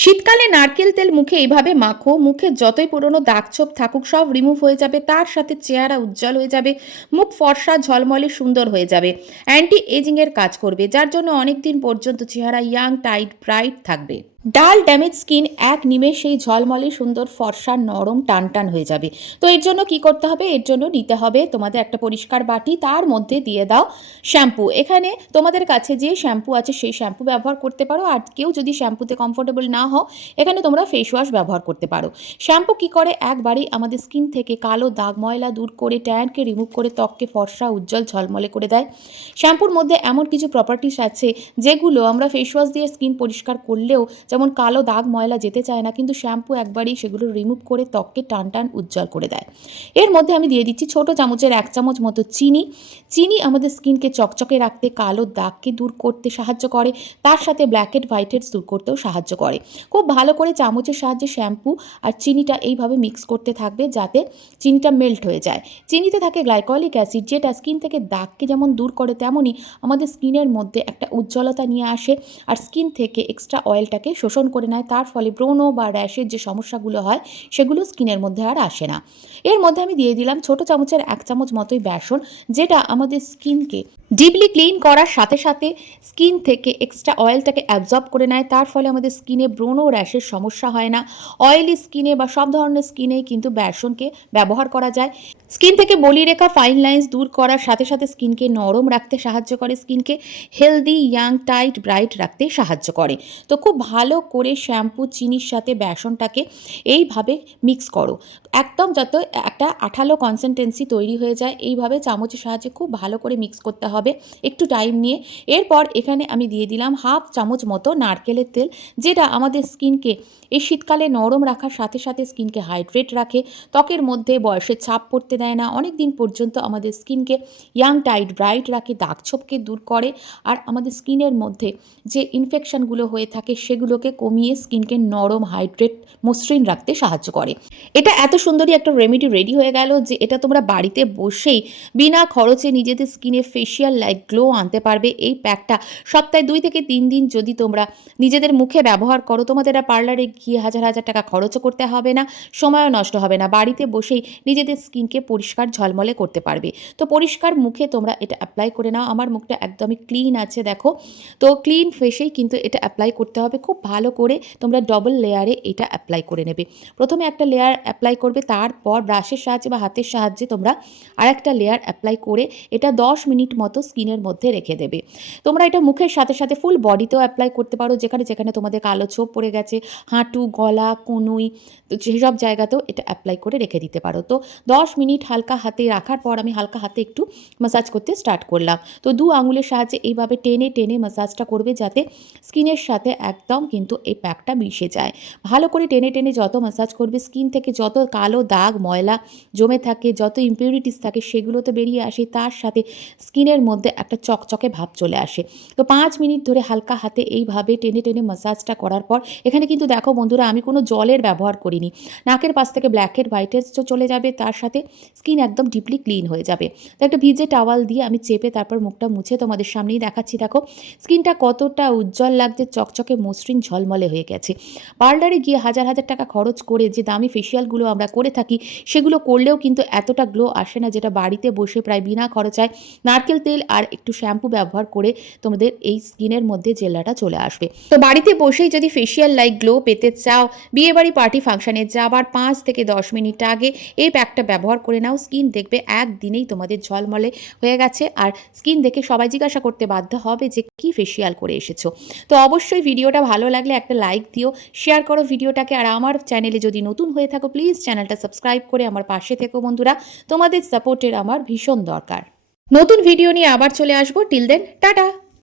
শীতকালে নারকেল তেল মুখে এইভাবে মাখো, মুখে যতই পুরনো দাগছোপ থাকুক, সব রিমুভ হয়ে যাবে, তার সাথে চেহারা উজ্জ্বল হয়ে যাবে, মুখ ফর্সা, ঝলমলে, সুন্দর হয়ে যাবে। অ্যান্টি এজিংয়ের কাজ করবে, যার জন্য অনেক দিন পর্যন্ত চেহারা ইয়াং টাইট ব্রাইট থাকবে। ডাল ড্যামেজ স্কিন এক নিমেষেই ঝলমলে সুন্দর ফর্সা নরম টান টান হয়ে যাবে। তো এর জন্য কি করতে হবে? এর জন্য নিতে হবে তোমাদের একটা পরিষ্কার বাটি, তার মধ্যে দিয়ে দাও শ্যাম্পু। এখানে তোমাদের কাছে যে শ্যাম্পু আছে সেই শ্যাম্পু ব্যবহার করতে পারো। আর কেউ যদি শ্যাম্পুতে কমফোর্টেবল না হও, এখানে তোমরা ফেস ওয়াশ ব্যবহার করতে পারো। শ্যাম্পু কি করে? একবারই আমাদের স্কিন থেকে কালো দাগ ময়লা দূর করে ট্যানকে রিমুভ করে ত্বককে ফর্সা, উজ্জ্বল ঝলমলে করে দেয়। শ্যাম্পুর মধ্যে এমন কিছু প্রপার্টিস আছে যেগুলো আমরা ফেস ওয়াশ দিয়ে স্কিন পরিষ্কার করলেও যেমন কালো দাগ ময়লা যেতে চায় না, কিন্তু শ্যাম্পু একবারই সেগুলো রিমুভ করে ত্বককে টান টান উজ্জ্বল করে দেয়। এর মধ্যে আমি দিয়ে দিচ্ছি ছোট চামচের এক চামচ মতো চিনি। চিনি আমাদের স্কিনকে চকচকে রাখতে, কালো দাগকে দূর করতে সাহায্য করে, তার সাথে ব্ল্যাক হেড হোয়াইট হেডস দূর করতেও সাহায্য করে। খুব ভালো করে চামচের সাহায্যে শ্যাম্পু আর চিনিটা এইভাবে মিক্স করতে থাকবে যাতে চিনিটা মেল্ট হয়ে যায়। চিনিতে থাকে গ্লাইকলিক অ্যাসিড যেটা স্কিন থেকে দাগকে যেমন দূর করে, তেমনই আমাদের স্কিনের মধ্যে একটা উজ্জ্বলতা নিয়ে আসে। আর স্কিন থেকে এক্সট্রা অয়েলটাকে শোষণ করে নেয়, তার ফলে ব্রণ বা র্যাশের যে সমস্যাগুলো হয়, সেগুলো স্কিনের মধ্যে আর আসে না। এর মধ্যে আমি দিয়ে দিলাম ছোট চামচের এক চামচ মতোই বেসন, যেটা আমাদের স্কিনকে ডিপলি ক্লিন করার সাথে সাথে স্কিন থেকে এক্সট্রা অয়েলটাকে অ্যাবজর্ব করে নেয়, তার ফলে আমাদের স্কিনে ব্রণ র্যাশের সমস্যা হয় না। অয়েলি স্কিনে বা সব ধরনের স্কিনেই কিন্তু বেসনকে ব্যবহার করা যায়। স্কিন থেকে বলিরেখা ফাইন লাইন্স দূর করার সাথে সাথে স্কিনকে নরম রাখতে সাহায্য করে, স্কিনকে হেলদি, ইয়াং, টাইট, ব্রাইট রাখতে সাহায্য করে। তো খুব ভালো করে শ্যাম্পু, চিনির সাথে বেসনটাকে এইভাবে মিক্স করো। একদম যাতে একটা আঠালো কনসিস্টেন্সি তৈরি হয়ে যায়, এইভাবে চামচের সাহায্যে খুব ভালো করে মিক্স করতে হবে। একটু টাইম নিয়ে। এরপর এখানে আমি দিয়ে দিলাম হাফ চামচ মতো নারকেলের তেল, যেটা আমাদের স্কিনকে, এই শীতকালে নরম রাখার সাথে সাথে স্কিনকে হাইড্রেট রাখে। ত্বকের মধ্যে বয়সের ছাপ পড়তে দেয় না। অনেক দিন পর্যন্ত আমাদের স্কিনকে ইয়াং টাইট ব্রাইট রাখে, দাগ ছোপকে দূর করে। আর আমাদের স্কিনের মধ্যে যে ইনফেকশনগুলো হয়ে থাকে সেগুলোকে কমিয়ে স্কিনকে নরম হাইড্রেট মসৃণ রাখতে সাহায্য করে। এটা এত সুন্দরই একটা রেমেডি রেডি হয়ে গেল যে এটা তোমরা বাড়িতে বসেই বিনা খরচে নিজেদের স্কিনে ফেশিয়াল লাইক গ্লো আনতে পারবে। এই প্যাকটা সপ্তাহে দুই থেকে তিন দিন যদি তোমরা নিজেদের মুখে ব্যবহার করো, তোমাদের পার্লারে গিয়ে হাজার হাজার টাকা খরচও করতে হবে না, সময়ও নষ্ট হবে না। বাড়িতে বসেই নিজেদের স্কিনকে পরিষ্কার ঝলমলে করতে পারবে। তো পরিষ্কার মুখে তোমরা এটা অ্যাপ্লাই করে নাও। আমার মুখটা একদমই ক্লিন আছে, দেখো। তো ক্লিন ফেসেই কিন্তু এটা অ্যাপ্লাই করতে হবে। খুব ভালো করে তোমরা ডবল লেয়ারে এটা অ্যাপ্লাই করে নেবে। প্রথমে একটা লেয়ার অ্যাপ্লাই করবে, তারপর ব্রাশের সাহায্যে বা হাতের সাহায্যে তোমরা আর একটা লেয়ার অ্যাপ্লাই করে এটা দশ মিনিট মতো স্কিনের মধ্যে রেখে দেবে। তোমরা এটা মুখের সাথে সাথে ফুল বডিতেও অ্যাপ্লাই করতে পারো, যেখানে যেখানে তোমাদের কালো ছোপ পড়ে গেছে, হাঁটু, গলা, কনুই সেসব জায়গাতেও এটা অ্যাপ্লাই করে রেখে দিতে পারো। তো দশ মিনিট হালকা হাতে রাখার পর আমি হালকা হাতে একটু মাসাজ করতে স্টার্ট করলাম। তো দু আঙুলের সাহায্যে এইভাবে টেনে টেনে মাসাজটা করবে যাতে স্কিনের সাথে একদম কিন্তু এই প্যাকটা মিশে যায়। ভালো করে টেনে টেনে যত মাসাজ করবে স্কিন থেকে যত কালো দাগ, ময়লা জমে থাকে, যত ইম্পিউরিটিস থাকে সেগুলো তো বেরিয়ে আসে, তার সাথে স্কিনের মধ্যে একটা চকচকে ভাব চলে আসে। তো পাঁচ মিনিট ধরে হালকা হাতে এইভাবে টেনে টেনে মাসাজটা করার পর, এখানে কিন্তু দেখো বন্ধুরা আমি কোনো জলের ব্যবহার করিনি। নাকের পাশ থেকে ব্ল্যাকের হোয়াইটের চলে যাবে, তার সাথে স্কিন একদম ডিপলি ক্লিন হয়ে যাবে। তো একটা ভিজে টাওয়াল দিয়ে আমি চেপে তারপর মুখটা মুছে তোমাদের সামনেই দেখাচ্ছি। দেখো স্কিনটা কতটা উজ্জ্বল লাগছে, চকচকে মসৃণ ঝলমলে হয়ে গেছে। পার্লারে গিয়ে হাজার হাজার টাকা খরচ করে যে দামি ফেশিয়ালগুলো আমরা করে থাকি, সেগুলো করলেও কিন্তু এতটা গ্লো আসে না যেটা বাড়িতে বসে প্রায় বিনা খরচায় নারকেল তেল আর একটু শ্যাম্পু ব্যবহার করে তোমাদের এই স্কিনের মধ্যে জেলাটা চলে আসবে। তো বাড়িতে বসেই যদি ফেশিয়াল লাইক গ্লো পেতে চাও, বিয়েবাড়ি পার্টি ফাংশানে যাবার পাঁচ থেকে দশ মিনিট আগে এই প্যাকটা ব্যবহার করে নাও। স্কিন দেখবে একদিনেই তোমাদের ঝলমলে হয়ে গেছে আর স্কিন দেখে সবাই জিজ্ঞাসা করতে বাধ্য হবে যে কি ফেশিয়াল করে এসেছ। তো অবশ্যই ভিডিওটা ভালো লাগলে একটা লাইক দিও শেয়ার করো ভিডিওটাকে, আর আমার চ্যানেলে যদি নতুন হয়ে থাকো প্লিজ চ্যানেলটা সাবস্ক্রাইব করে আমার পাশে থেকো বন্ধুরা। তোমাদের সাপোর্টের আমার ভীষণ দরকার। নতুন ভিডিও নিয়ে আবার চলে আসব। Till then tata!